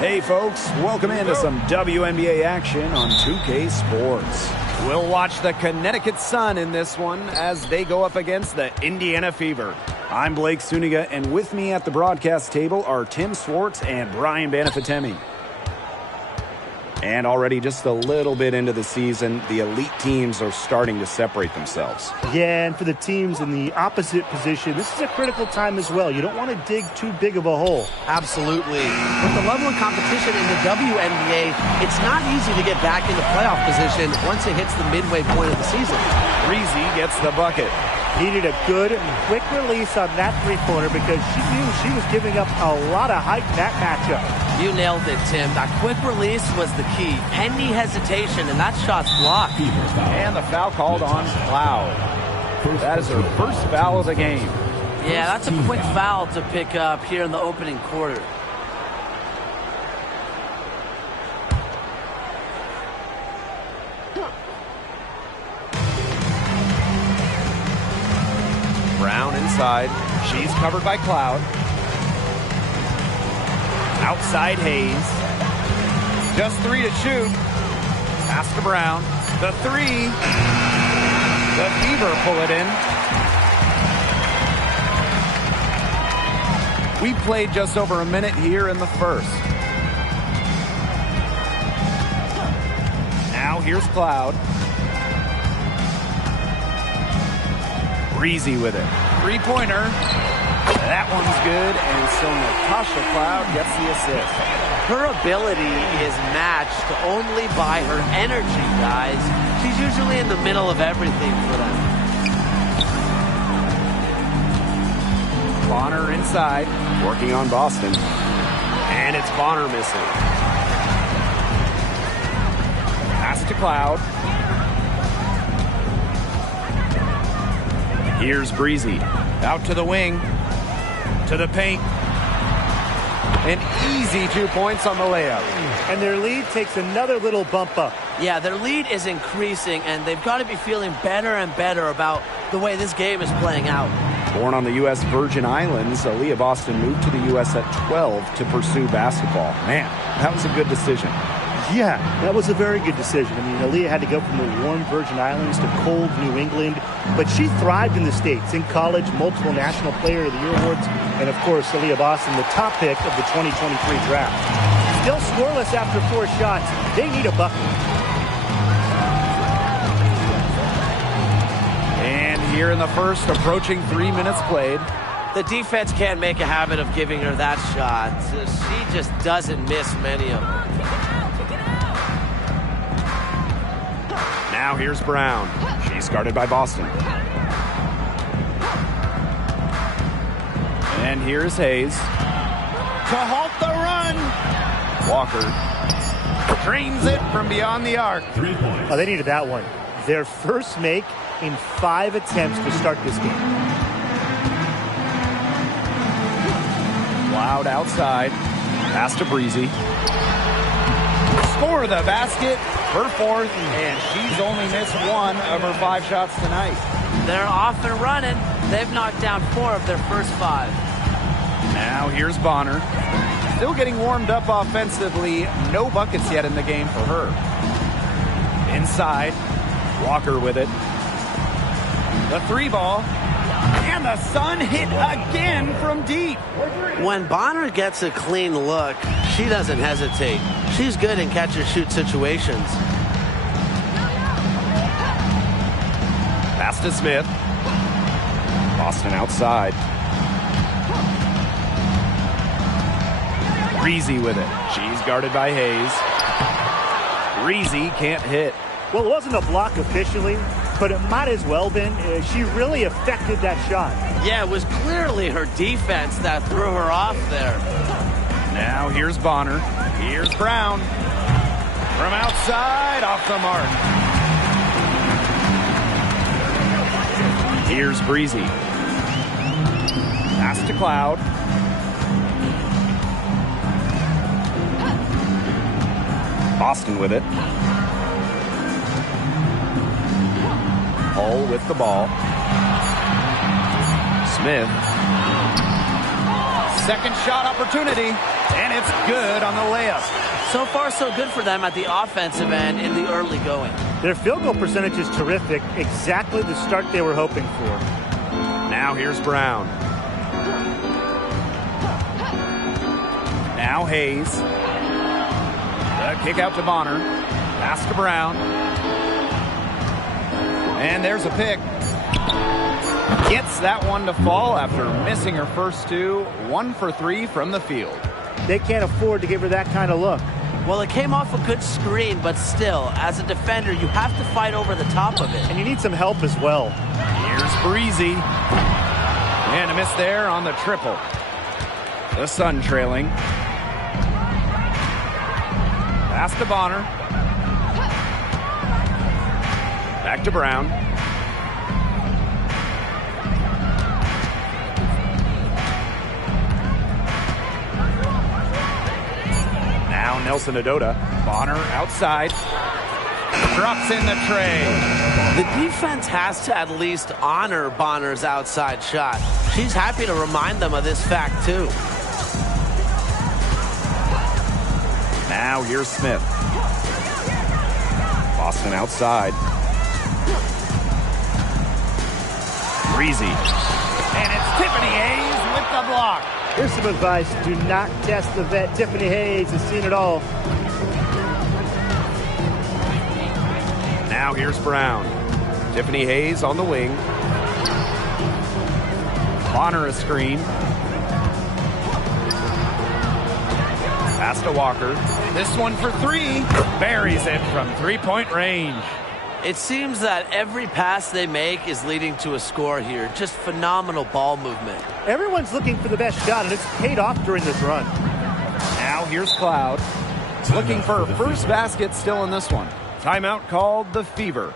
Hey folks, welcome into some WNBA action on 2K Sports. We'll watch the Connecticut Sun in this one as they go up against the Indiana Fever. I'm Blake Suniga, and with me at the broadcast table are Tim Swartz and Brian Banafitemi. And already just a little bit into the season, the elite teams are starting to separate themselves. Yeah, and for the teams in the opposite position, this is a critical time as well. You don't want to dig too big of a hole. Absolutely. With the level of competition in the WNBA, it's not easy to get back into playoff position once it hits the midway point of the season. Breezy gets the bucket. Needed a good and quick release on that three-pointer because she knew she was giving up a lot of height in that matchup. You nailed it, Tim. That quick release was the key. Any hesitation, and that shot's blocked. And the foul called on Cloud. That is her first foul of the game. Yeah, that's a quick foul to pick up here in the opening quarter. Brown inside. She's covered by Cloud. Outside Hayes. Just three to shoot. Pass to Brown. The three. The Fever pull it in. We played just over a minute here in the first. Now here's Cloud. Breezy with it. Three-pointer. That one's good, and so Natasha Cloud gets the assist. Her ability is matched only by her energy, guys. She's usually in the middle of everything for them. Bonner inside, working on Boston. And it's Bonner missing. Pass to Cloud. Here's Breezy. Out to the wing. To the paint. An easy 2 points on the layup. And their lead takes another little bump up. Yeah, their lead is increasing, and they've got to be feeling better and better about the way this game is playing out. Born on the U.S. Virgin Islands, Aaliyah Boston moved to the U.S. at 12 to pursue basketball. Man, that was a good decision. Yeah, that was a very good decision. I mean, Aaliyah had to go from the warm Virgin Islands to cold New England, but she thrived in the States. In college, multiple National Player of the Year awards, and of course, Aaliyah Boston, the top pick of the 2023 draft. Still scoreless after 4 shots. They need a bucket. And here in the first, approaching 3 minutes played. The defense can't make a habit of giving her that shot. She just doesn't miss many of them. Now here's Brown. She's guarded by Boston. And here's Hayes. To halt the run. Walker drains it from beyond the arc. 3 points. Oh, they needed that one. Their first make in 5 attempts to start this game. Cloud outside. Pass to Breezy. Score the basket. Her fourth, and she's only missed 1 of her 5 shots tonight. They're off and running. They've knocked down 4 of their first 5. Now here's Bonner. Still getting warmed up offensively. No buckets yet in the game for her. Inside. Walker with it. The 3-ball. And the Sun hit again from deep. When Bonner gets a clean look, she doesn't hesitate. She's good in catch-and-shoot situations. Pass to Smith. Boston outside. Breezy with it. She's guarded by Hayes. Breezy can't hit. Well, it wasn't a block officially, but it might as well been. She really affected that shot. Yeah, it was clearly her defense that threw her off there. Now here's Bonner. Here's Brown. From outside, off the mark. Here's Breezy. Pass to Cloud. Boston with it. Hull with the ball. Smith. Second shot opportunity. And it's good on the layup. So far, so good for them at the offensive end in the early going. Their field goal percentage is terrific. Exactly the start they were hoping for. Now here's Brown. Now Hayes. The kick out to Bonner. Pass to Brown. And there's a pick. Gets that one to fall after missing her first two. 1 for 3 from the field. They can't afford to give her that kind of look. Well, it came off a good screen, but still, as a defender, you have to fight over the top of it. And you need some help as well. Here's Breezy. And a miss there on the triple. The Sun trailing. Pass to Bonner. Back to Brown. Now Nelson Adota. Bonner outside. Drops in the tray. The defense has to at least honor Bonner's outside shot. She's happy to remind them of this fact, too. Now here's Smith. Boston outside. Breezy. And it's Tiffany Hayes with the block. Here's some advice. Do not test the vet. Tiffany Hayes has seen it all. Now here's Brown. Tiffany Hayes on the wing. Bonner a screen. Pass to Walker. This one for 3. Buries it from 3-point range. It seems that every pass they make is leading to a score here. Just phenomenal ball movement. Everyone's looking for the best shot, and it's paid off during this run. Now here's Cloud. Looking for her first basket still in this one. Timeout called the Fever.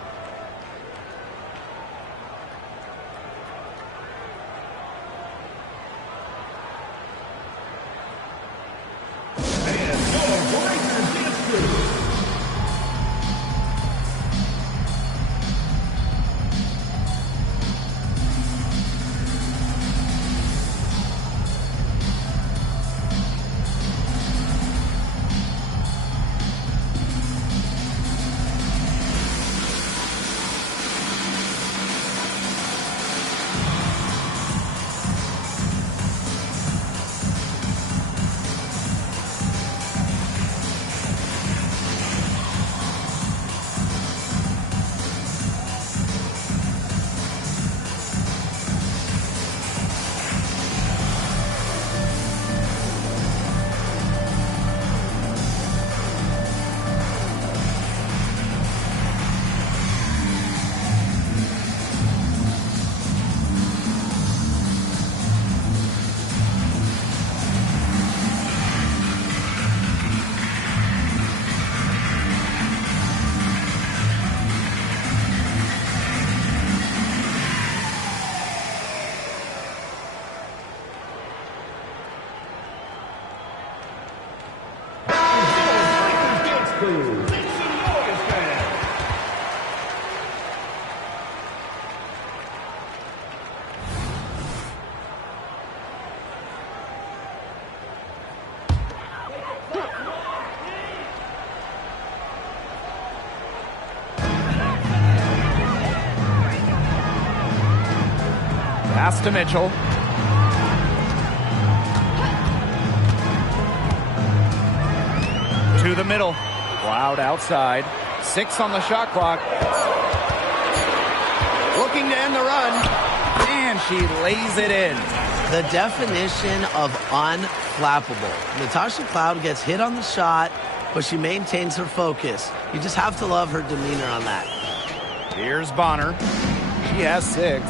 Pass to Mitchell. To the middle. Cloud outside. 6 on the shot clock. Looking to end the run. And she lays it in. The definition of unflappable. Natasha Cloud gets hit on the shot, but she maintains her focus. You just have to love her demeanor on that. Here's Bonner. She has 6.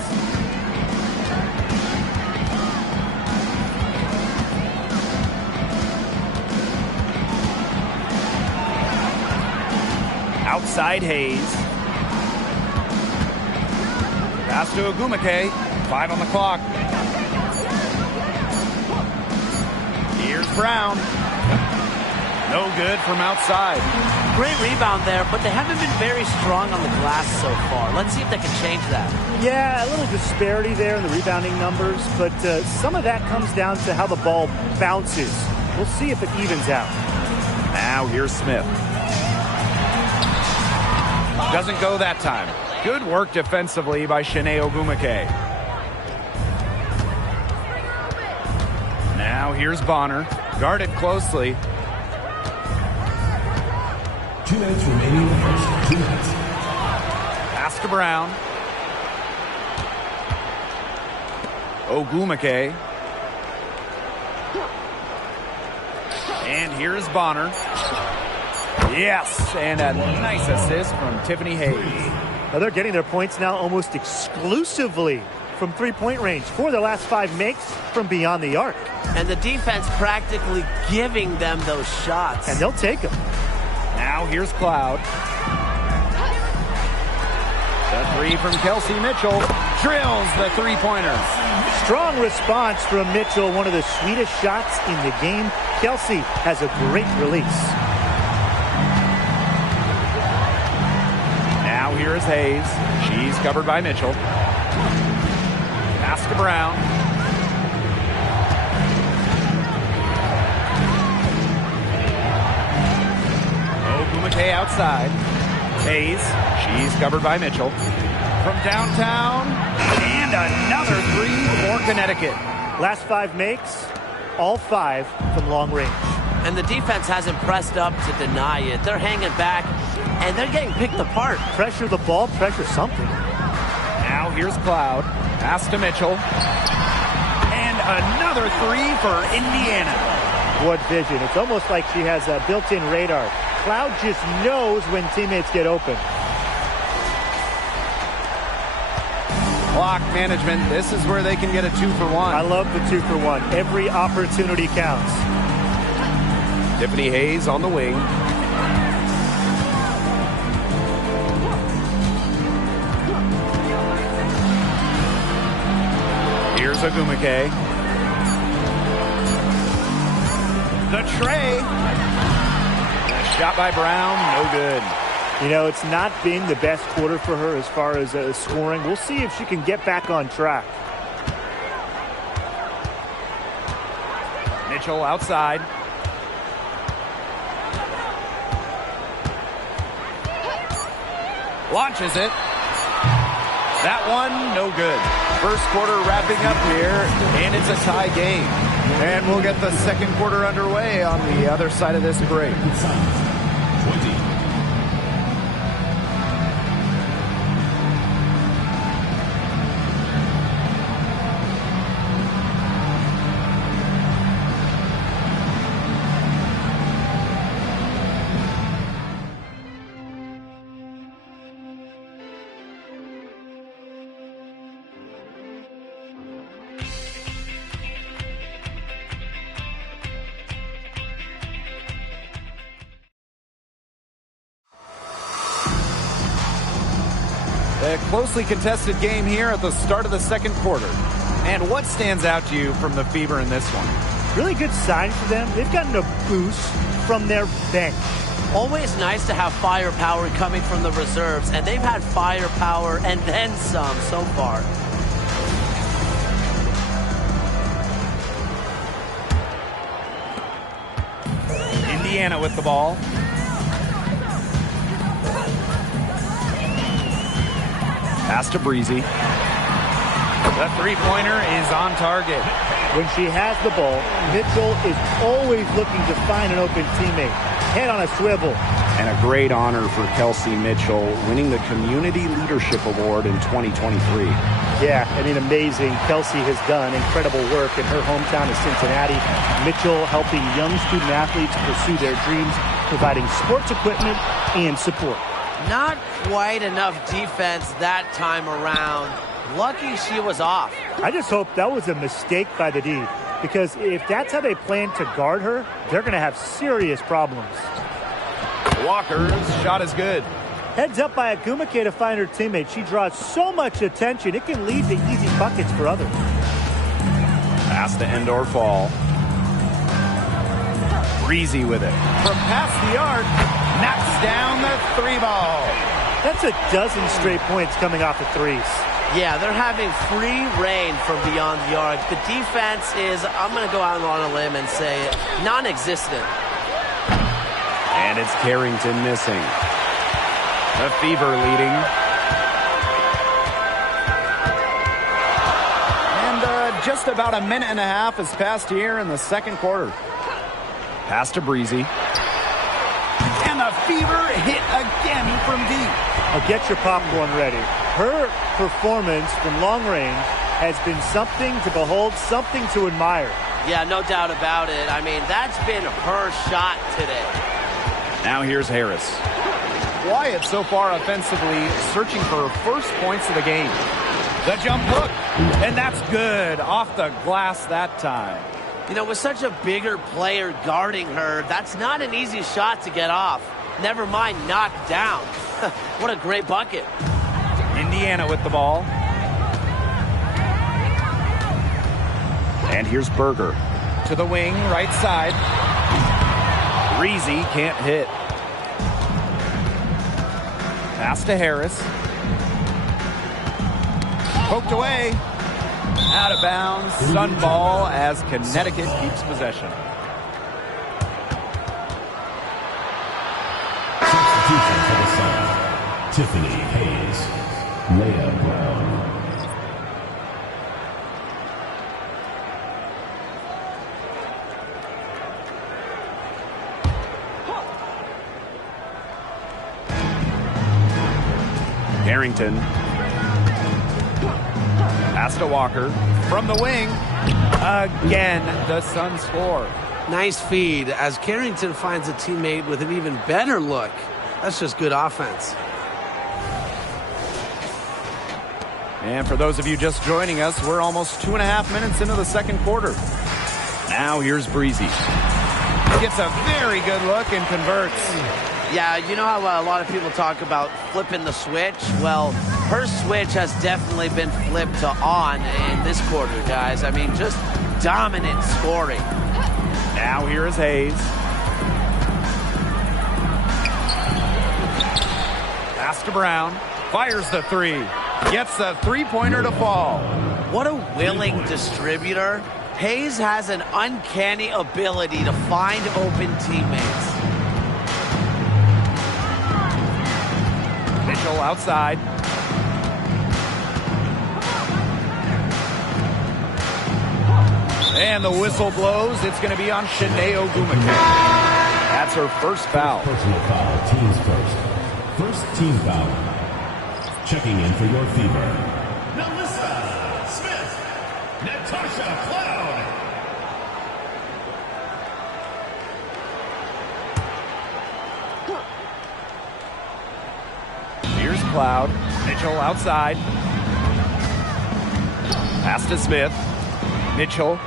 Outside Hayes. Pass to Agumake. 5 on the clock. Here's Brown. No good from outside. Great rebound there, but they haven't been very strong on the glass so far. Let's see if they can change that. Yeah, a little disparity there in the rebounding numbers, but some of that comes down to how the ball bounces We'll see if it evens out. Now here's Smith. Doesn't go that time. Good work defensively by Shanae Ogwumike. Now here's Bonner. Guarded closely. 2 minutes remaining in the first. 2 minutes. Pass to Brown. Ogwumike. And here's Bonner. Yes, and a nice assist from Tiffany Hayes. Now they're getting their points now almost exclusively from three-point range. 4 of their last 5 makes from beyond the arc. And the defense practically giving them those shots. And they'll take them. Now here's Cloud. The 3 from Kelsey Mitchell. Drills the three-pointer. Strong response from Mitchell. One of the sweetest shots in the game. Kelsey has a great release. Now here is Hayes. She's covered by Mitchell. Pass to Brown. Ogwumike outside. Hayes. She's covered by Mitchell. From downtown. And another 3 for Connecticut. Last 5 makes, all 5 from long range. And the defense hasn't pressed up to deny it. They're hanging back, and they're getting picked apart. Pressure the ball, pressure something. Now here's Cloud. Pass to Mitchell. And another 3 for Indiana. What vision. It's almost like she has a built-in radar. Cloud just knows when teammates get open. Clock management. This is where they can get a 2-for-1. I love the 2-for-1. Every opportunity counts. Tiffany Hayes on the wing. Here's Ogwumike. The tray. A shot by Brown, no good. You know, it's not been the best quarter for her as far as scoring. We'll see if she can get back on track. Mitchell outside. Launches it. That one, no good. First quarter wrapping up here, and it's a tie game. And we'll get the second quarter underway on the other side of this break. 20. A closely contested game here at the start of the second quarter. And what stands out to you from the Fever in this one? Really good sign for them. They've gotten a boost from their bench. Always nice to have firepower coming from the reserves, and they've had firepower and then some so far. Indiana with the ball. Pass to Breezy. The three-pointer is on target. When she has the ball, Mitchell is always looking to find an open teammate. Head on a swivel. And a great honor for Kelsey Mitchell, winning the Community Leadership Award in 2023. Yeah, I mean, amazing. Kelsey has done incredible work in her hometown of Cincinnati. Mitchell helping young student athletes pursue their dreams, providing sports equipment and support. Not quite enough defense that time around. Lucky she was off. I just hope that was a mistake by the D, because if that's how they plan to guard her, they're going to have serious problems. Walker's shot is good. Heads up by Ogwumike to find her teammate. She draws so much attention, it can lead to easy buckets for others. Pass to Endor Fall. Breezy with it. From past the arc, knocks down the three ball. That's a dozen straight points coming off the threes. Yeah, they're having free reign from beyond the arc. The defense is, I'm going to go out on a limb and say, non-existent. And it's Carrington missing. The Fever leading. And just about a minute and a half has passed here in the second quarter. Pass to Breezy. And the Fever hit again from deep. Now get your popcorn ready. Her performance from long range has been something to behold, something to admire. Yeah, no doubt about it. I mean, that's been her shot today. Now here's Harris. Quiet so far offensively, searching for her first points of the game. The jump hook, and that's good. Off the glass that time. You know, with such a bigger player guarding her, that's not an easy shot to get off. Never mind knocked down. What a great bucket. Indiana with the ball. And here's Berger. To the wing, right side. Breezy can't hit. Pass to Harris. Poked away. Out of bounds. Sun ball as Connecticut keeps possession. Substitution for the Sun. Tiffany Hayes. Leah Brown. Carrington. Pass to Walker. From the wing. Again, the Suns score. Nice feed as Carrington finds a teammate with an even better look. That's just good offense. And for those of you just joining us, we're almost 2.5 minutes into the second quarter. Now here's Breezy. Gets a very good look and converts. Yeah, you know how a lot of people talk about flipping the switch? Well, her switch has definitely been flipped to on in this quarter, guys. I mean, just dominant scoring. Now here is Hayes. Pass to Brown. Fires the three. Gets the three-pointer to fall. What a willing distributor. Hayes has an uncanny ability to find open teammates. Mitchell outside. And the whistle blows. It's going to be on Shanae Ogumake. That's her first foul. Personal foul, teams first. First team foul. Checking in for your Fever. Melissa Smith. Natasha Cloud. Here's Cloud. Mitchell outside. Pass to Smith. Mitchell.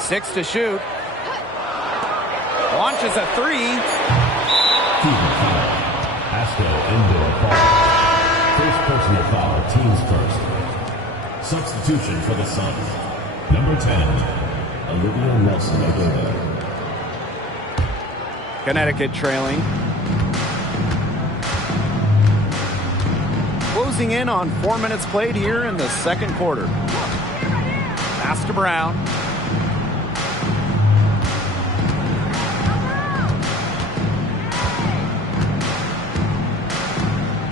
6 to shoot. Launches a three. Fever foul. Astro indoor foul. First personal foul, teams first. Substitution for the Suns. Number 10, Olivia Nelson-Ododa. Connecticut trailing. Closing in on 4 minutes played here in the second quarter. Pass to Brown.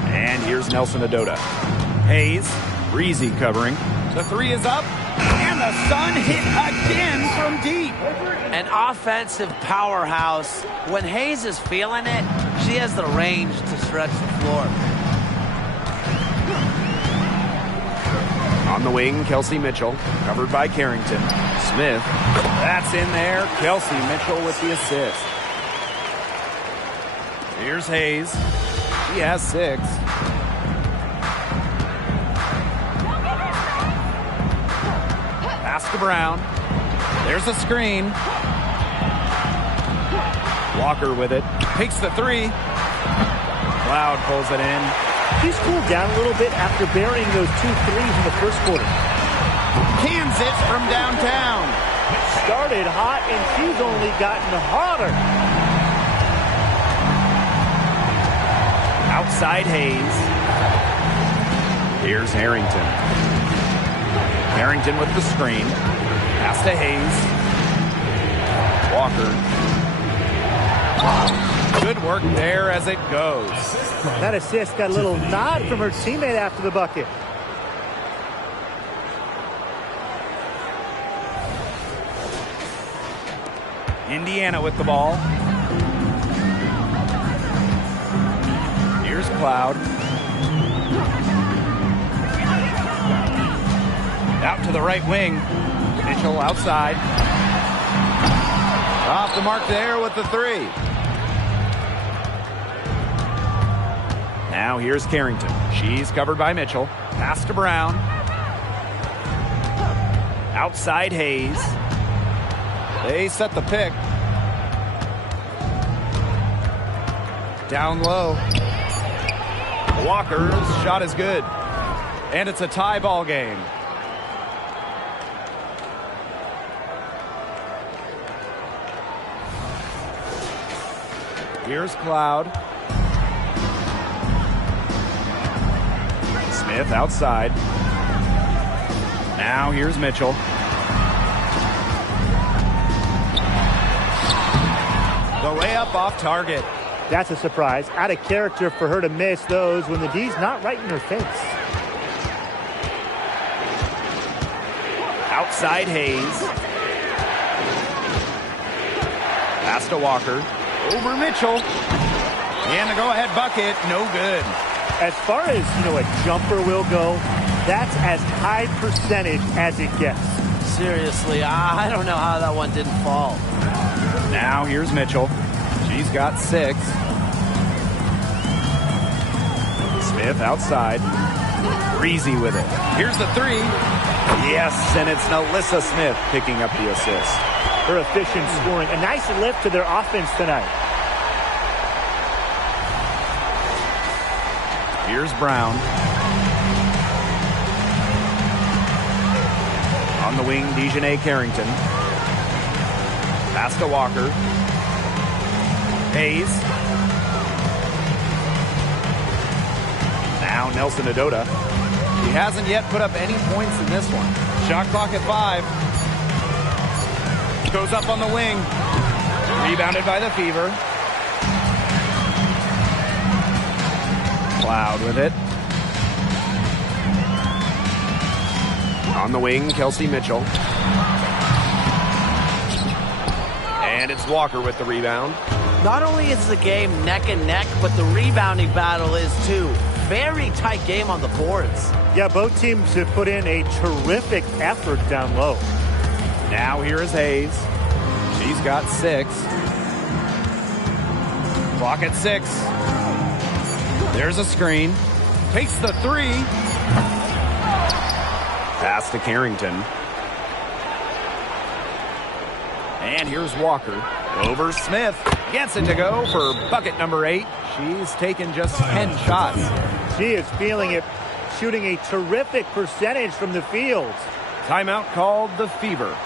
And here's Nelson-Ododa. Hayes, Breezy covering. The three is up, and the Sun hit again from deep. An offensive powerhouse. When Hayes is feeling it, she has the range to stretch the floor. On the wing, Kelsey Mitchell, covered by Carrington. Smith, that's in there. Kelsey Mitchell with the assist. Here's Hayes. He has 6. Pass to Brown. There's a screen. Walker with it. Takes the three. Cloud pulls it in. He's cooled down a little bit after burying those 2 threes in the first quarter. Cans it from downtown. Started hot, and she's only gotten hotter. Outside Hayes. Here's Harrington. Carrington with the screen. Pass to Hayes. Walker. Good work there as it goes. That assist got a little nod from her teammate after the bucket. Indiana with the ball. Here's Cloud. Out to the right wing. Mitchell outside. Off the mark there with the three. Now here's Carrington. She's covered by Mitchell. Pass to Brown. Outside Hayes. They set the pick. Down low. Walker's shot is good. And it's a tie ball game. Here's Cloud. Smith outside. Now here's Mitchell. The layup off target. That's a surprise. Out of character for her to miss those when the D's not right in her face. Outside Hayes. Pass to Walker. Over Mitchell. And the go-ahead bucket, no good. As far as, a jumper will go, that's as high percentage as it gets. Seriously, I don't know how that one didn't fall. Now here's Mitchell. She's got 6. Smith outside. Breezy with it. Here's the 3. Yes, and it's Alyssa Smith picking up the assist. Her efficient scoring. A nice lift to their offense tonight. Here's Brown. On the wing, Dejanay Carrington. Pass to Walker. Hayes. Now Nelson Adota. He hasn't yet put up any points in this one. Shot clock at 5. Goes up on the wing. Rebounded by the Fever. Cloud with it. On the wing, Kelsey Mitchell. And it's Walker with the rebound. Not only is the game neck and neck, but the rebounding battle is too. Very tight game on the boards. Yeah, both teams have put in a terrific effort down low. Now here is Hayes. She's got 6. Clock at 6. There's a screen. Takes the 3. Pass to Carrington. And here's Walker. Over Smith. Gets it to go for bucket number 8. She's taken just 10 shots. She is feeling it. Shooting a terrific percentage from the field. Timeout called the Fever.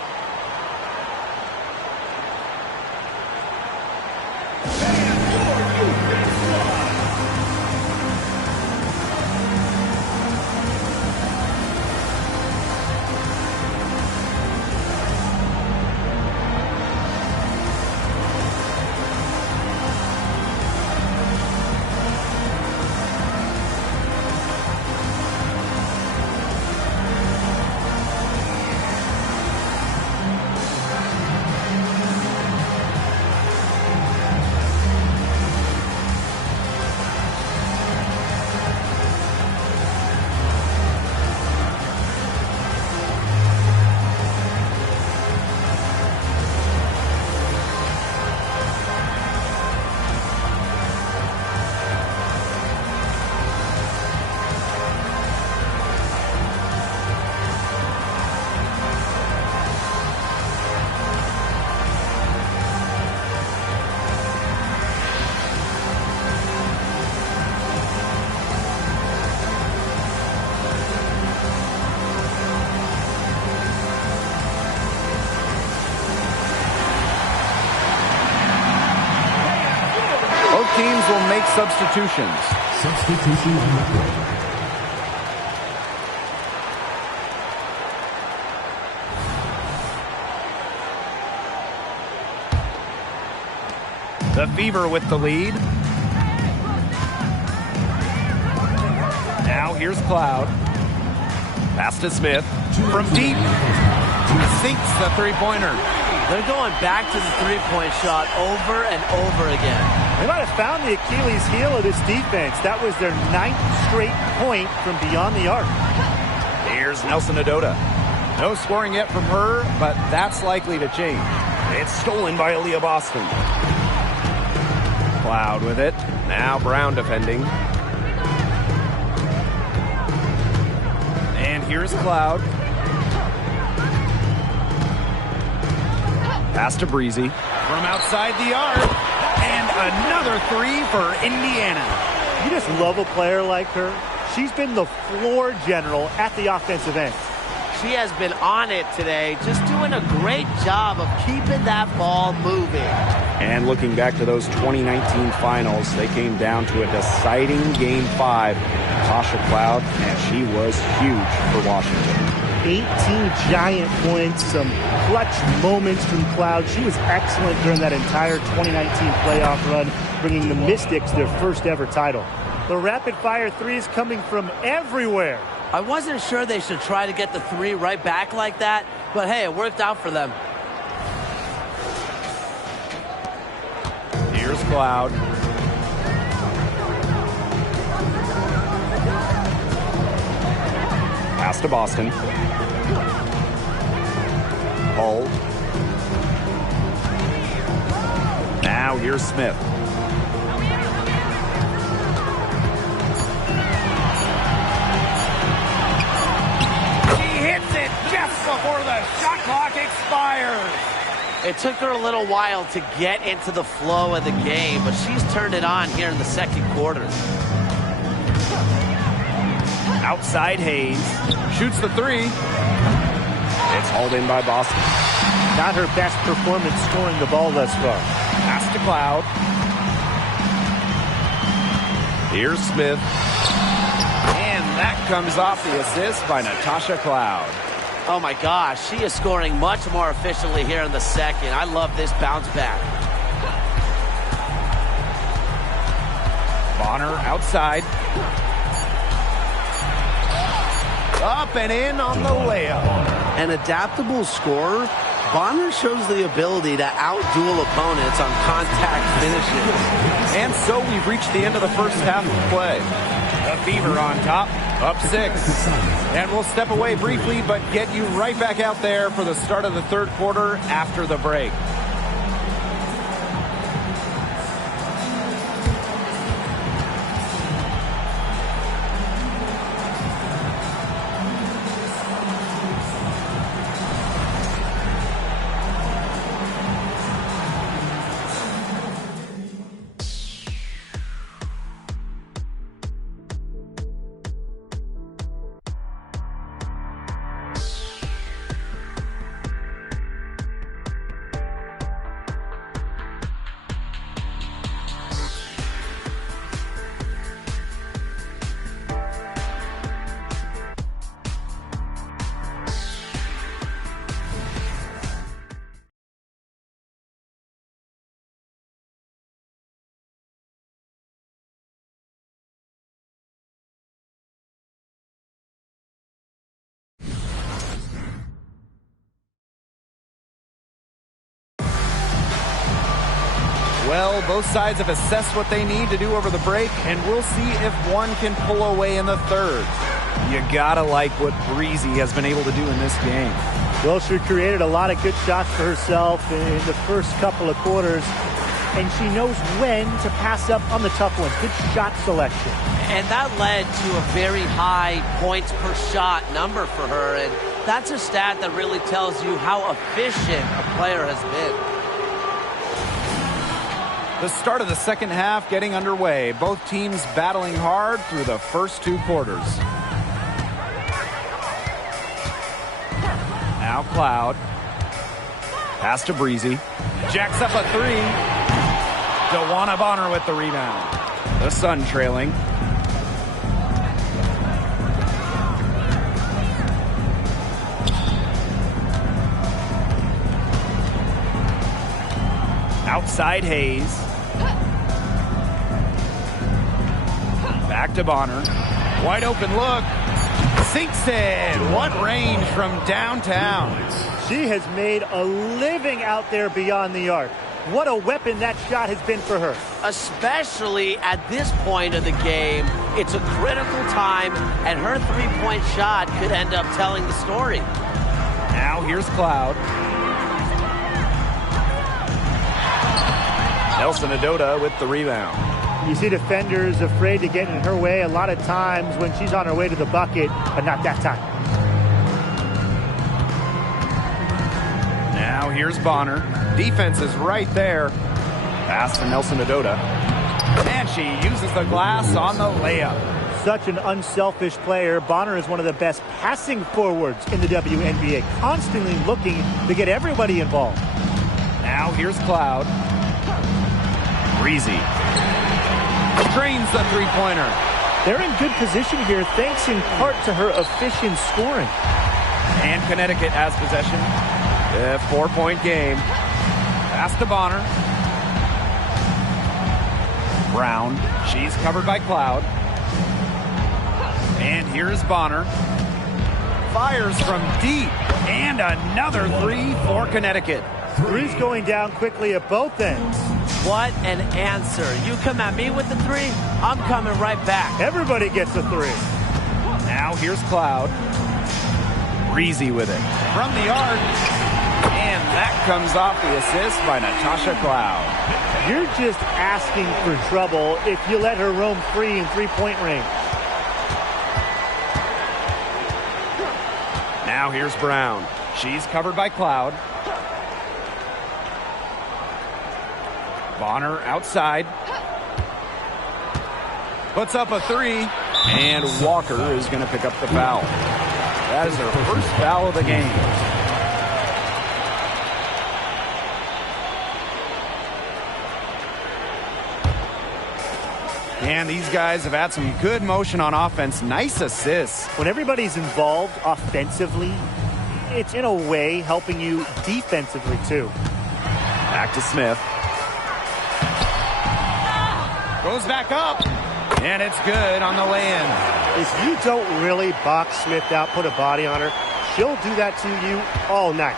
Teams will make substitutions. Substitution on the court. The Fever with the lead. Now here's Cloud. Pass to Smith. From deep. Sinks the three-pointer. They're going back to the three-point shot over and over again. They might have found the Achilles heel of this defense. That was their 9th straight point from beyond the arc. Here's Nelson Adota. No scoring yet from her, but that's likely to change. It's stolen by Aaliyah Boston. Cloud with it. Now Brown defending. And here's Cloud. Pass to Breezy. From outside the arc. And another three for Indiana. You just love a player like her. She's been the floor general at the offensive end. She has been on it today, just doing a great job of keeping that ball moving. And looking back to those 2019 finals, they came down to a deciding Game 5. Tasha Cloud, and she was huge for Washington. 18 giant points, some clutch moments from Cloud. She was excellent during that entire 2019 playoff run, bringing the Mystics their first ever title. The rapid-fire threes coming from everywhere. I wasn't sure they should try to get the three right back like that, but hey, it worked out for them. Here's Cloud. Pass to Boston. Hull. Now here's Smith. Before the shot clock expires. It took her a little while to get into the flow of the game, but she's turned it on here in the second quarter. Outside Hayes. Shoots the three. It's hauled in by Boston. Not her best performance scoring the ball thus far. Pass to Cloud. Here's Smith. And that comes off the assist by Natasha Cloud. Oh my gosh, she is scoring much more efficiently here in the second. I love this bounce back. Bonner outside. Up and in on the layup. An adaptable scorer, Bonner shows the ability to outduel opponents on contact finishes. And so we've reached the end of the first half of play. The Fever on top, up 6. And we'll step away briefly, but get you right back out there for the start of the third quarter after the break. Well, both sides have assessed what they need to do over the break, and we'll see if one can pull away in the third. You gotta like what Breezy has been able to do in this game. Well, she created a lot of good shots for herself in the first couple of quarters, and she knows when to pass up on the tough ones. Good shot selection. And that led to a very high points per shot number for her, and that's a stat that really tells you how efficient a player has been. The start of the second half getting underway. Both teams battling hard through the first 2 quarters. Now Cloud. Pass to Breezy. Jacks up a 3. DeWanna Bonner with the rebound. The Sun trailing. Outside Hayes. Back to Bonner. Wide open look. Sinks it. What range from downtown. She has made a living out there beyond the arc. What a weapon that shot has been for her. Especially at this point of the game, it's a critical time, and her three-point shot could end up telling the story. Now here's Cloud. Nelson Adota with the rebound. You see defenders afraid to get in her way a lot of times when she's on her way to the bucket, but not that time. Now here's Bonner. Defense is right there. Pass to Nelson Adota. And she uses the glass on the layup. Such an unselfish player. Bonner is one of the best passing forwards in the WNBA, constantly looking to get everybody involved. Now here's Cloud. Breezy. Drains the three-pointer. They're in good position here, thanks in part to her efficient scoring. And Connecticut has possession. A 4-point game. Pass to Bonner. Brown. She's covered by Cloud. And here's Bonner. Fires from deep. And another three for Connecticut. Three's going down quickly at both ends. What an answer. You come at me with the three, I'm coming right back. Everybody gets a three. Now here's Cloud. Breezy with it. From the arc. And that comes off the assist by Natasha Cloud. You're just asking for trouble if you let her roam free in three-point range. Now here's Brown. She's covered by Cloud. Bonner outside. Puts up a three. And Walker is going to pick up the foul. That is her first foul of the game. And these guys have had some good motion on offense. Nice assists. When everybody's involved offensively, it's in a way helping you defensively too. Back to Smith. Goes back up. And it's good on the lay-in. If you don't really box Smith out, put a body on her, she'll do that to you all night.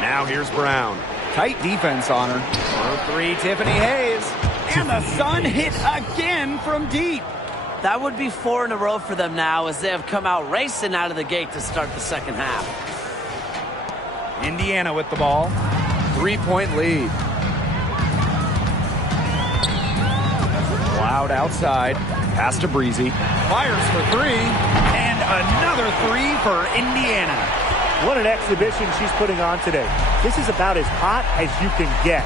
Now here's Brown. Tight defense on her. For three, Tiffany Hayes. And the Sun hit again from deep. That would be 4 in a row for them now as they have come out racing out of the gate to start the second half. Indiana with the ball. 3-point lead. Cloud outside. Pass to Breezy. Fires for three. And another three for Indiana. What an exhibition she's putting on today. This is about as hot as you can get.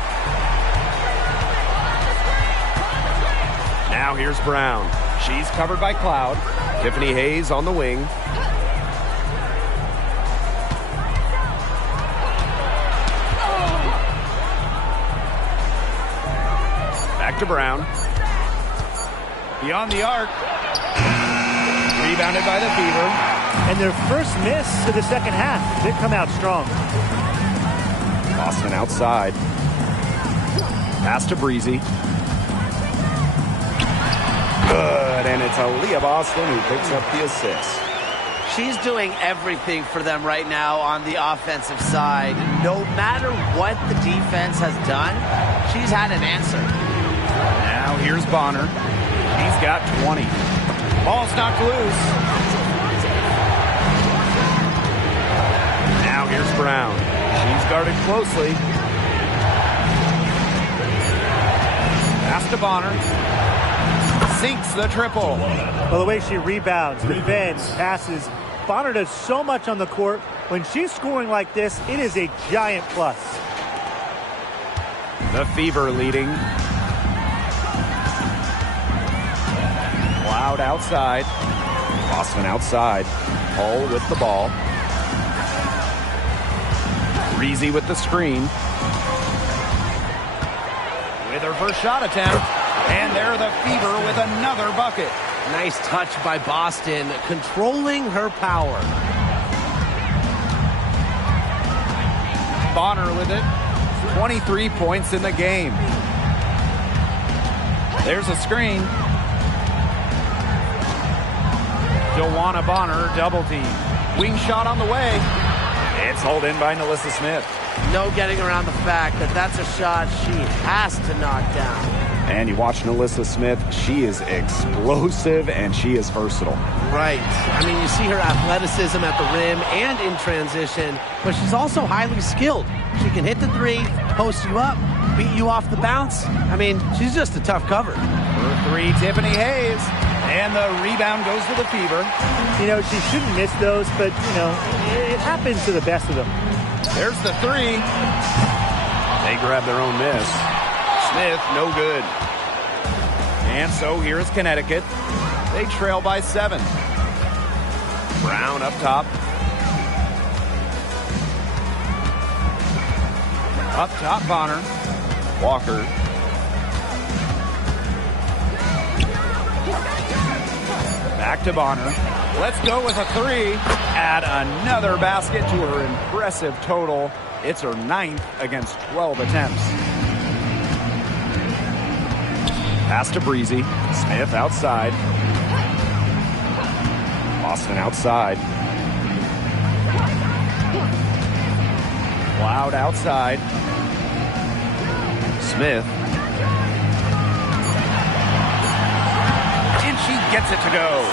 Now here's Brown. She's covered by Cloud. Tiffany Hayes on the wing. Back to Brown. Beyond the arc. Rebounded by the Fever. And their first miss of the second half. They come out strong. Boston outside. Pass to Breezy. Good, and it's Aaliyah Boston who picks up the assist. She's doing everything for them right now on the offensive side. No matter what the defense has done, she's had an answer. Now here's Bonner. He's got 20. Ball's knocked loose. Now here's Brown. She's guarded closely. Pass to Bonner. Sinks the triple. Well, the way she rebounds, defends, passes. Bonner does so much on the court. When she's scoring like this, it is a giant plus. The Fever leading. Cloud outside. Boston outside. Hull with the ball. Breezy with the screen. With her first shot attempt. And there the Fever with another bucket. Nice touch by Boston, controlling her power. Bonner with it. 23 points in the game. There's a screen. Joanna Bonner double team. Wing shot on the way. It's hauled in by Nalissa Smith. No getting around the fact that that's a shot she has to knock down. And you watch Nalissa Smith. She is explosive and she is versatile. Right. I mean, you see her athleticism at the rim and in transition, but she's also highly skilled. She can hit the three, post you up, beat you off the bounce. I mean, she's just a tough cover. For three, Tiffany Hayes. And the rebound goes to the Fever. You know, she shouldn't miss those, but, you know, it happens to the best of them. There's the three. They grab their own miss. Smith, no good. And so here's Connecticut. They trail by 7. Brown up top. Up top, Bonner. Walker. Back to Bonner. Let's go with a 3. Add another basket to her impressive total. It's her 9th against 12 attempts. Pass to Breezy. Smith outside. Boston outside. Cloud outside. Smith. And she gets it to go.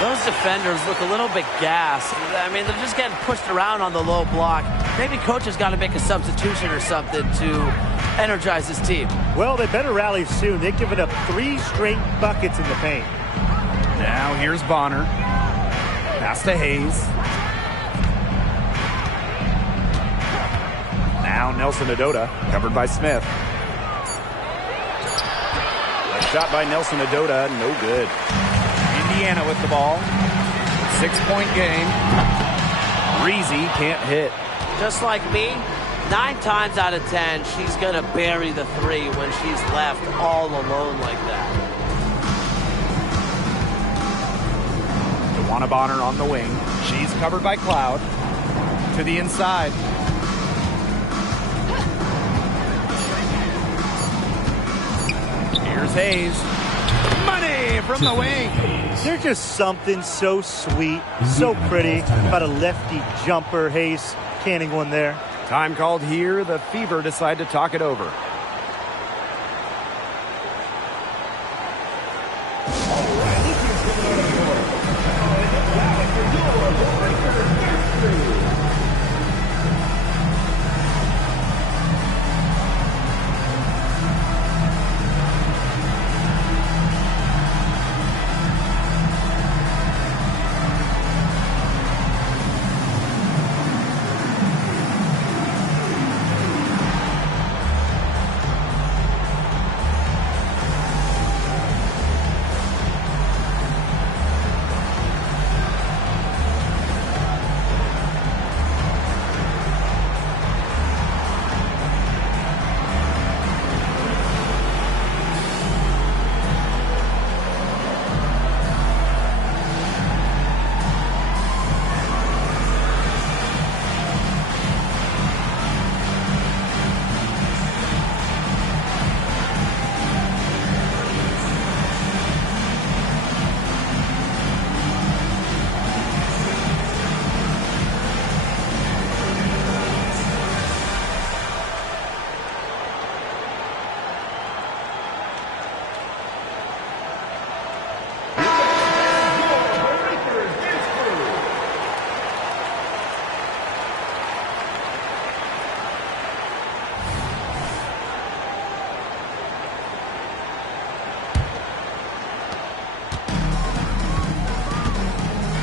Those defenders look a little bit gassed. I mean, they're just getting pushed around on the low block. Maybe coach has got to make a substitution or something to energize his team. Well, they better rally soon. They've given up 3 straight buckets in the paint. Now here's Bonner. Pass to Hayes. Now Nelson Adota, covered by Smith. A shot by Nelson Adota, no good. Indiana with the ball. 6-point game. Breezy can't hit. Just like me, 9 times out of 10, she's going to bury the 3 when she's left all alone like that. Joanna Bonner on the wing. She's covered by Cloud. To the inside. Here's Hayes. Money from the wing. There's just something so sweet, so pretty about a lefty jumper. Hayes canning one there. Time called here. The Fever decide to talk it over.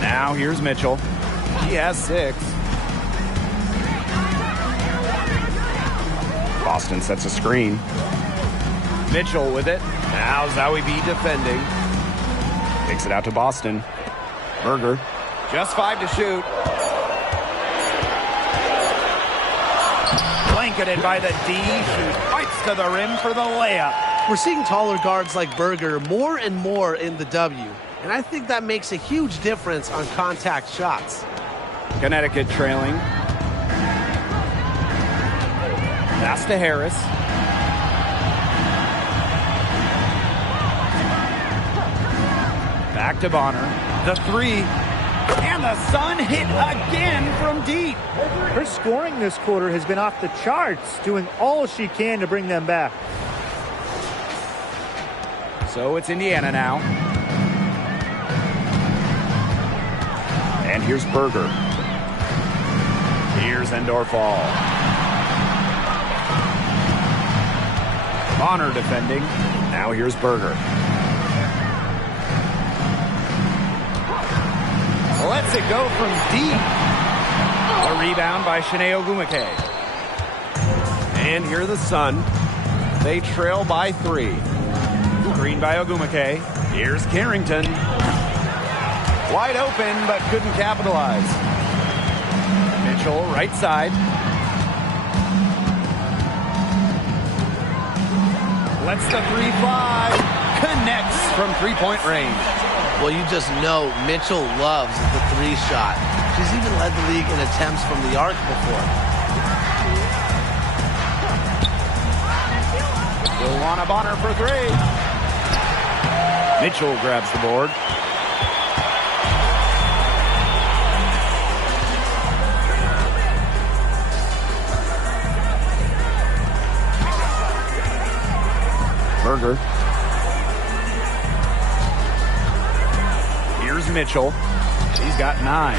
Now here's Mitchell. He has 6. Boston sets a screen. Mitchell with it. Now Zowie B defending. Takes it out to Boston. Berger. Just 5 to shoot. Blanketed by the D. She fights to the rim for the layup. We're seeing taller guards like Berger more and more in the W. And I think that makes a huge difference on contact shots. Connecticut trailing. Pass Pass to Harris. Back to Bonner. The three. And the Sun hit again from deep. Her scoring this quarter has been off the charts, doing all she can to bring them back. So it's Indiana now. And here's Berger. Here's Endorfall. Bonner defending. Now here's Berger. Lets it go from deep. A rebound by Shanae Ogwumike. And here are the Sun. They trail by 3. Screen by Ogwumike. Here's Carrington. Wide open, but couldn't capitalize. Mitchell, right side. Lets the 3 fly. Connects from three-point range. Well, you just know Mitchell loves the 3 shot. She's even led the league in attempts from the arc before. Luana Bonner for 3. Mitchell grabs the board. Berger. Here's Mitchell. She's got 9.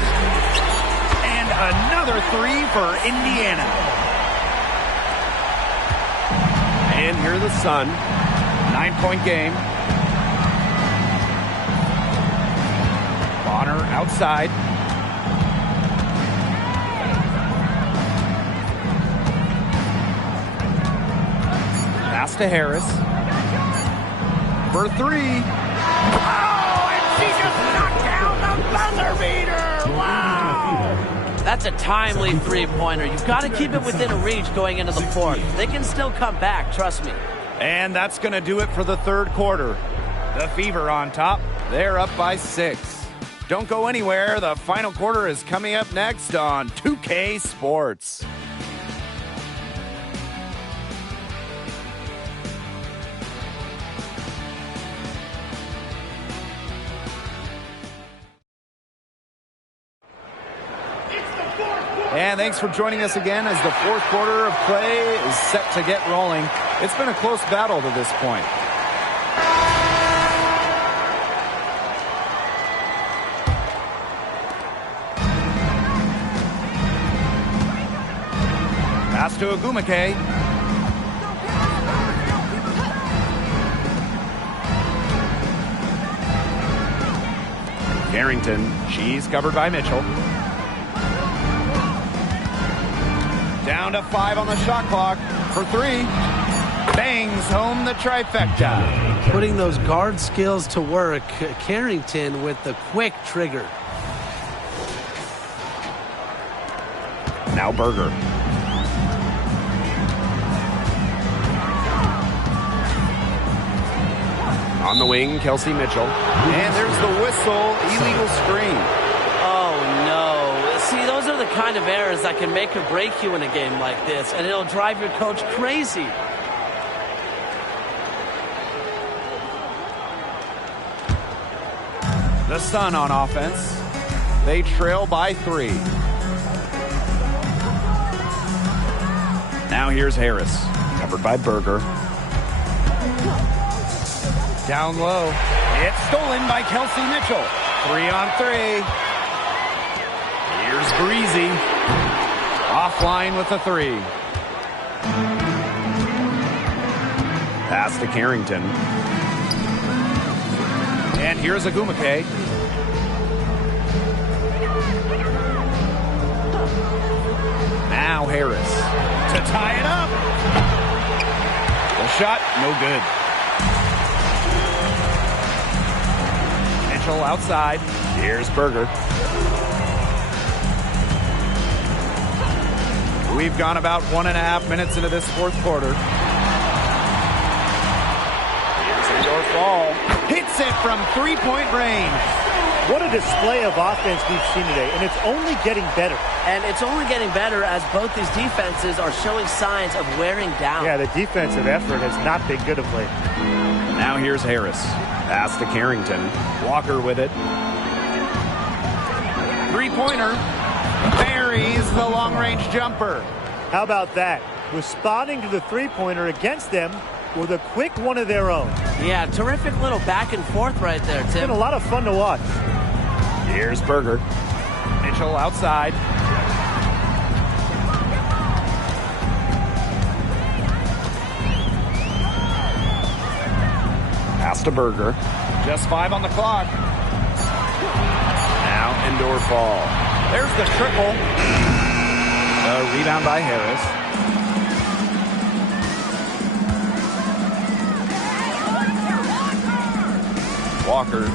And another 3 for Indiana. And here are the Sun. 9-point game. Bonner outside. Pass to Harris. For 3. Oh, and she just knocked down the buzzer beater. Wow. That's a timely 3-pointer. You've got to keep it within a reach going into the 4th. They can still come back, trust me. And that's going to do it for the 3rd quarter. The Fever on top. They're up by 6. Don't go anywhere. The final quarter is coming up next on 2K Sports. And thanks for joining us again as the 4th quarter of play is set to get rolling. It's been a close battle to this point. Pass to Ogwumike. Carrington, she's covered by Mitchell. Down to 5 on the shot clock for 3. Bangs home the trifecta. Putting those guard skills to work. Carrington with the quick trigger. Now Berger. On the wing, Kelsey Mitchell. And there's the whistle, illegal screen. Oh, no. See, those are the kind of errors that can make or break you in a game like this, and it'll drive your coach crazy. The Sun on offense. They trail by 3. Now here's Harris, covered by Berger. Down low. It's stolen by Kelsey Mitchell. 3 on 3. Here's Breezy. Offline with the 3. Pass to Carrington. And here's Ogwumike. Now Harris to tie it up. The shot, no good. Mitchell outside. Here's Berger. We've gone about 1.5 minutes into this 4th quarter. Here's Endorfall. Hits it from 3-point range. What a display of offense we've seen today, and it's only getting better. And it's only getting better as both these defenses are showing signs of wearing down. Yeah, the defensive effort has not been good of late. Now here's Harris. Pass to Carrington. Walker with it. Three-pointer. Buries the long-range jumper. How about that? Responding to the three-pointer against them with a quick one of their own. Yeah, terrific little back and forth right there, Tim. It's been a lot of fun to watch. Here's Berger. Mitchell outside. Pass to Berger. Just 5 on the clock. Now indoor ball. There's the triple. A rebound by Harris. Walker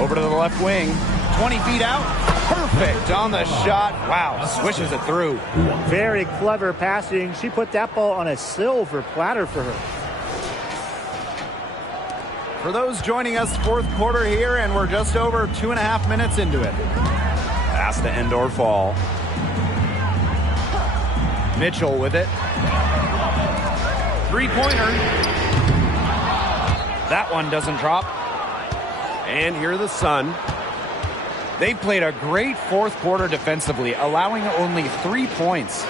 over to the left wing. 20 feet out. Perfect on the shot. Wow, swishes it through. Very clever passing. She put that ball on a silver platter for her. For those joining us, fourth quarter here, and we're just over 2.5 minutes into it. Pass to Endor Fall. Mitchell with it. Three-pointer. That one doesn't drop. And here are the Sun. They played a great fourth quarter defensively, allowing only 3 points.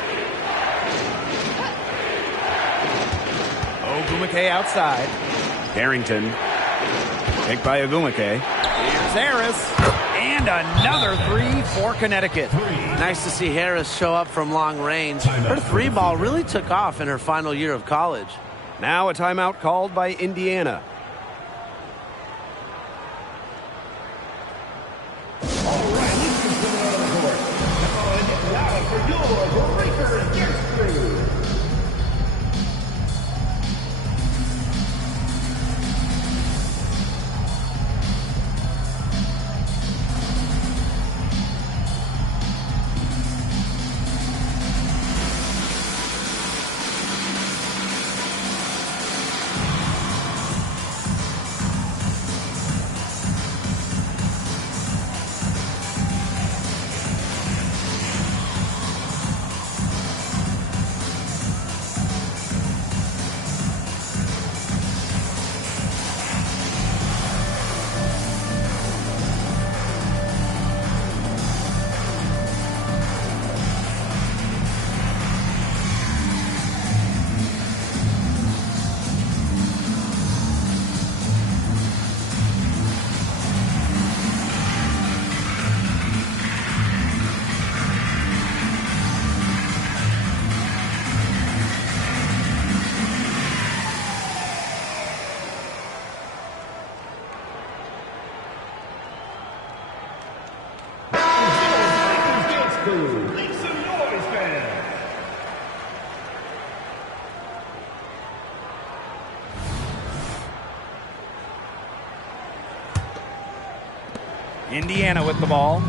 Ogumake outside. Carrington. Picked by Ogumake. Here's Harris. And another three for Connecticut. Nice to see Harris show up from long range. Her three ball really took off in her final year of college. Now a timeout called by Indiana. Indiana with the ball.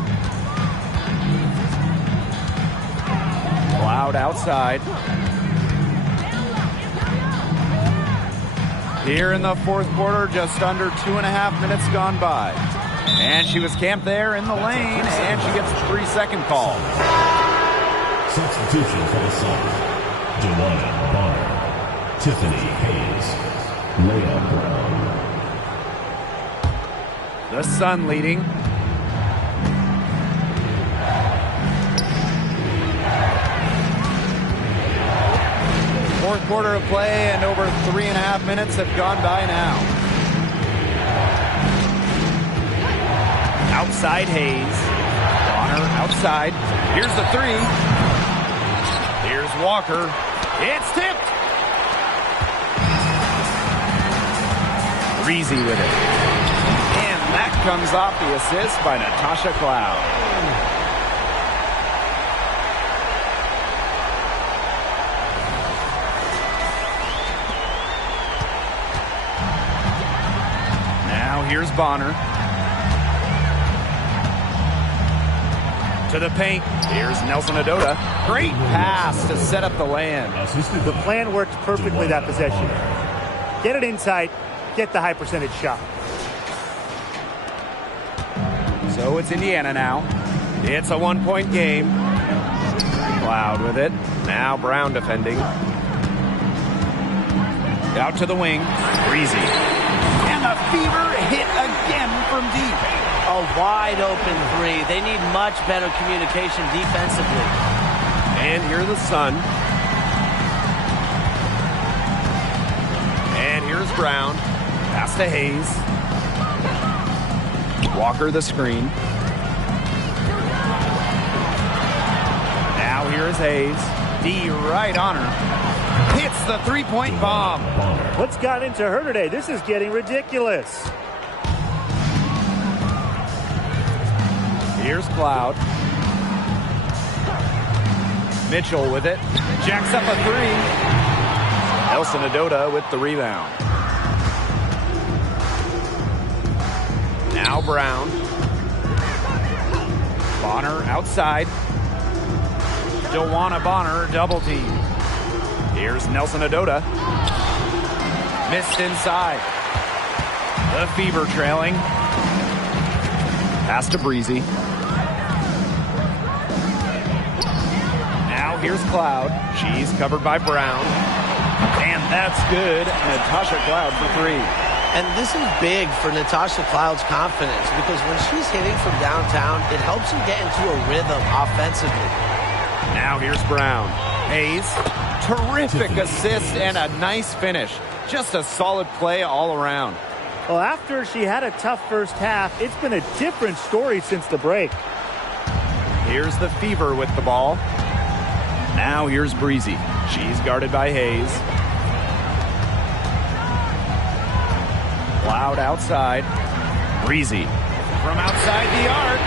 Loud outside. Here in the fourth quarter, just under 2.5 minutes gone by. And she was camped there in the lane, and she gets a 3-second call. Substitution for the Suns. Joanna Bonner. Tiffany Hayes. Leah Brown. The Sun leading. Fourth quarter of play, and over 3.5 minutes have gone by now. Outside Hayes. Bonner outside. Here's the three. Here's Walker. It's tipped. Breezy with it. And that comes off the assist by Natasha Cloud. Here's Bonner. To the paint. Here's Nelson Adota. Great pass to set up the land. The plan worked perfectly that possession. Get it inside. Get the high percentage shot. So it's Indiana now. It's a 1-point game. Cloud with it. Now Brown defending. Out to the wing. Breezy. And the Fever hit again from deep. A wide open three. They need much better communication defensively. And here's the Sun. And here's Brown. Pass to Hayes. Walker the screen. Now here's Hayes. D right on her. Hits the three-point bomb. What's got into her today? This is getting ridiculous. Here's Cloud. Mitchell with it. Jacks up a three. Nelson Adota with the rebound. Now Brown. Bonner outside. Joanna Bonner double team. Here's Nelson Adota. Missed inside. The Fever trailing. Pass to Breezy. Now here's Cloud. She's covered by Brown. And that's good. Natasha Cloud for three. And this is big for Natasha Cloud's confidence because when she's hitting from downtown, it helps you get into a rhythm offensively. Now here's Brown. Hayes. Terrific assist and a nice finish. Just a solid play all around. Well, after she had a tough first half, it's been a different story since the break. Here's the Fever with the ball. Now here's Breezy. She's guarded by Hayes. Cloud outside. Breezy from outside the arc.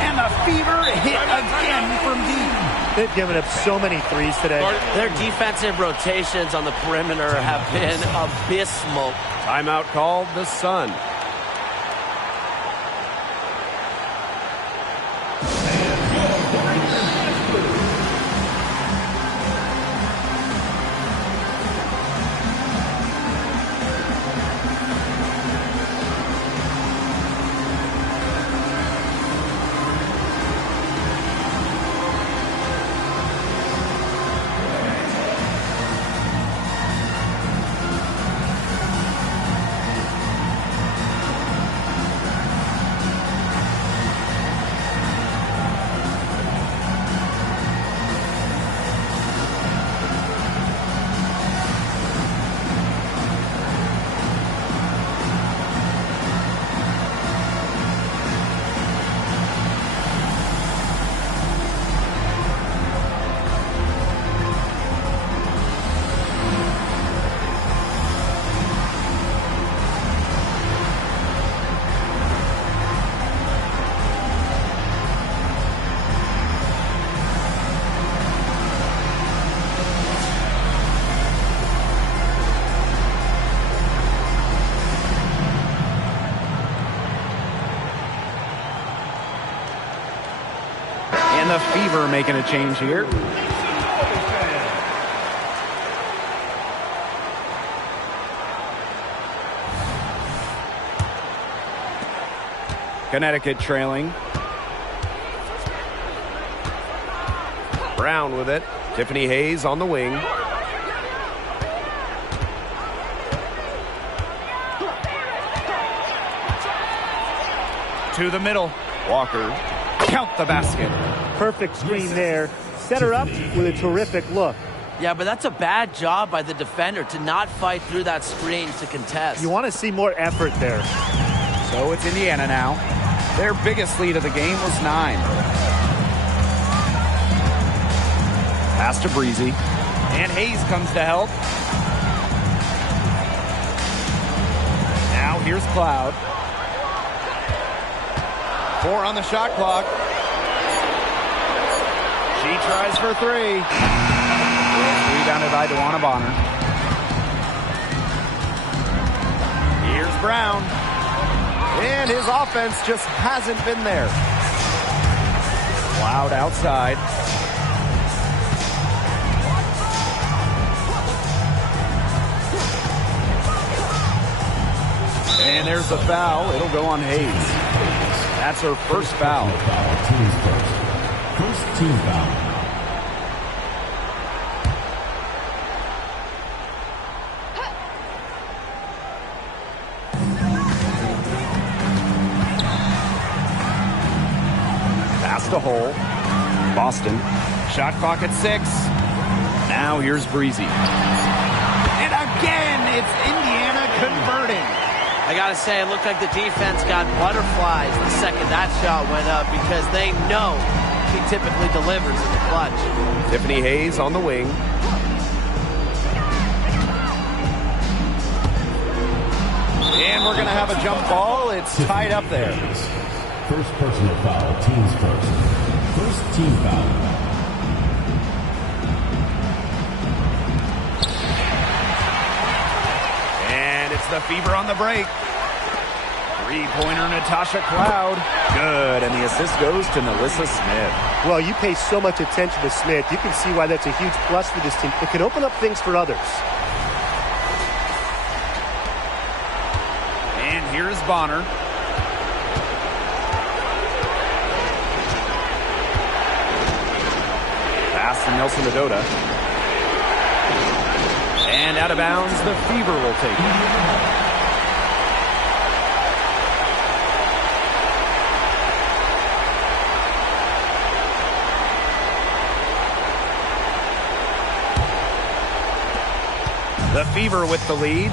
And the Fever hit again from deep. They've given up so many threes today. Their defensive rotations on the perimeter have been abysmal. Timeout called the Sun. And the Fever making a change here. Connecticut trailing. Brown with it. Tiffany Hayes on the wing. To the middle. Walker. Count the basket. Perfect screen there. Set her up with a terrific look. Yeah, but that's a bad job by the defender to not fight through that screen to contest. You want to see more effort there. So it's Indiana now. Their biggest lead of the game was 9. Pass to Breezy. And Hayes comes to help. Now here's Cloud. 4 on the shot clock. She tries for 3. It's rebounded by Joanna Bonner. Here's Brown. And his offense just hasn't been there. Cloud outside. And there's the foul. It'll go on Hayes. That's her first foul. Team's first. First team foul. Pass to hole. Boston. Shot clock at 6. Now here's Breezy. And again, it's Indiana converting. I got to say, it looked like the defense got butterflies the second that shot went up because they know he typically delivers in the clutch. Tiffany Hayes on the wing. And we're going to have a jump ball. It's tied up there. First personal foul, team's first. First team foul. And it's the Fever on the break. Three-pointer Natasha Cloud. Good, and the assist goes to Melissa Smith. Well, you pay so much attention to Smith. You can see why that's a huge plus for this team. It can open up things for others. And here's Bonner. Pass to Nelson Adota. And out of bounds, the Fever will take it. The Fever with the lead.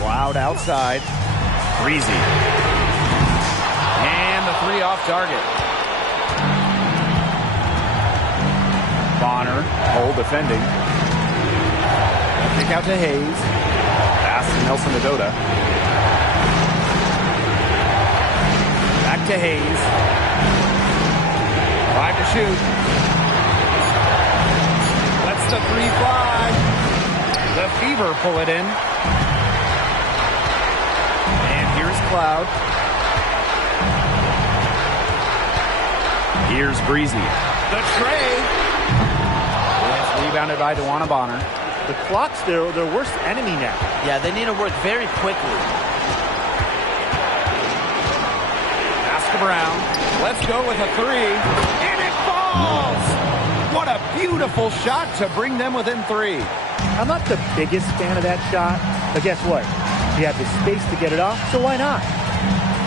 Cloud outside. Breezy. And the three off target. Bonner, hole defending. Kick out to Hayes. Pass to Nelson Adota. Back to Hayes. 5 to shoot. The three fly. The Fever pull it in. And here's Cloud. Here's Breezy. The tray. It's rebounded by DeWanna Bonner. The clock's their worst enemy now. Yeah, they need to work very quickly. Pass to Brown. Let's go with a three. And it falls! What a beautiful shot to bring them within 3. I'm not the biggest fan of that shot, but guess what? You have the space to get it off, so why not?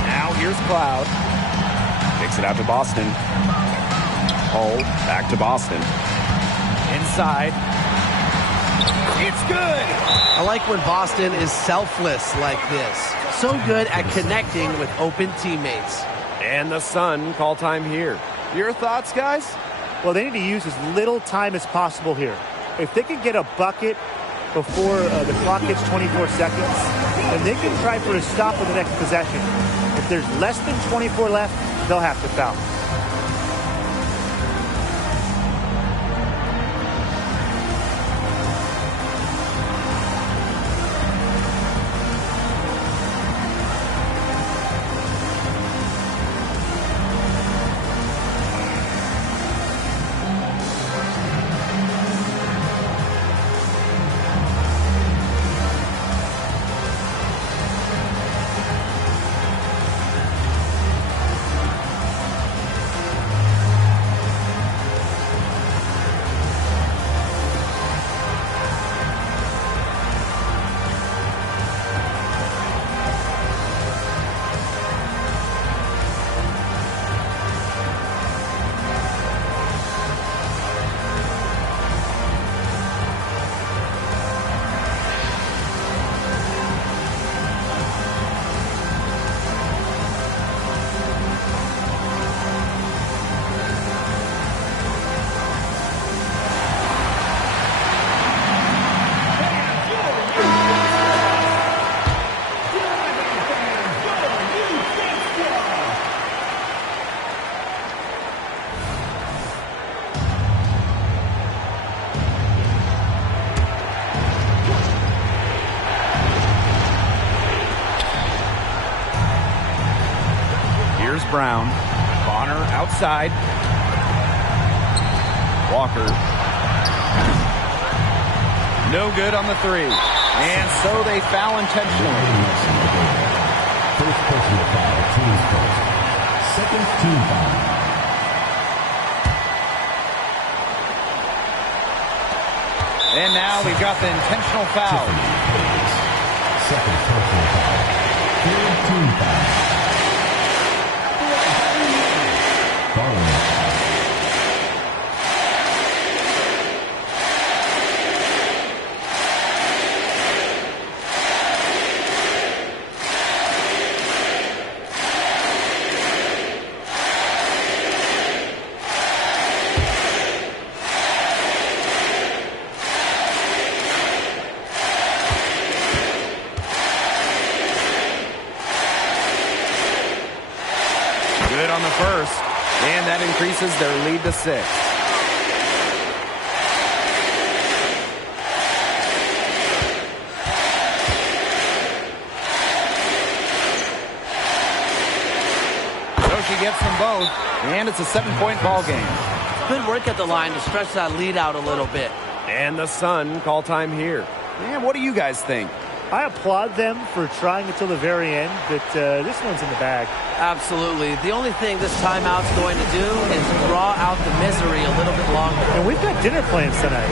Now here's Cloud. Kicks it out to Boston. Hull, back to Boston. Inside. It's good! I like when Boston is selfless like this. So good at connecting with open teammates. And the Sun call time here. Your thoughts, guys? Well, they need to use as little time as possible here. If they can get a bucket before the clock hits 24 seconds, then they can try for a stop on the next possession. If there's less than 24 left, they'll have to foul. Brown. Bonner outside. Walker. No good on the three. And so they foul intentionally. team foul. And now we've got the intentional foul. Second personal foul. Third team foul. Farley. Good on the first, and that increases their lead to 6. So she gets them both, and it's a 7-point ball game. Good work at the line to stretch that lead out a little bit. And the Sun call time here. And what do you guys think? I applaud them for trying until the very end, but this one's in the bag. Absolutely. The only thing this timeout's going to do is draw out the misery a little bit longer. And we've got dinner plans tonight.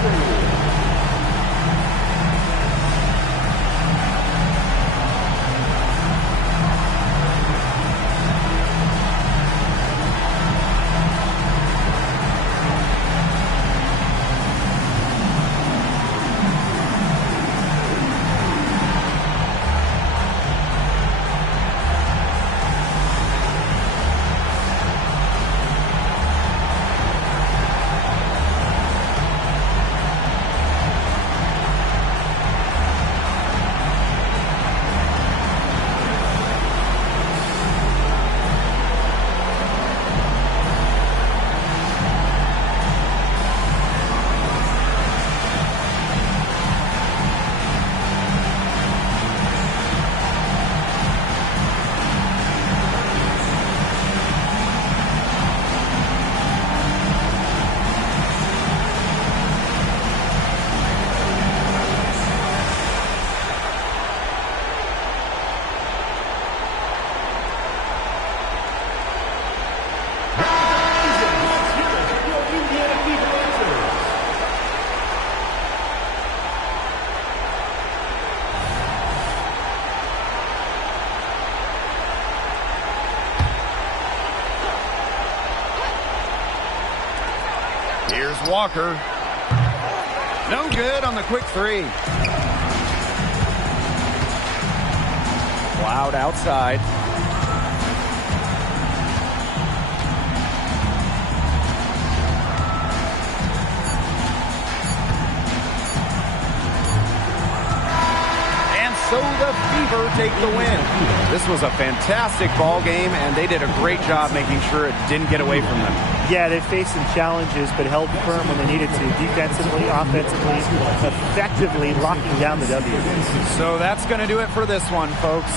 Here's Walker. No good on the quick 3. Cloud outside. And so the Fever take the win. This was a fantastic ball game, and they did a great job making sure it didn't get away from them. Yeah, they faced some challenges, but held firm when they needed to, defensively, offensively, effectively locking down the W. So that's going to do it for this one, folks.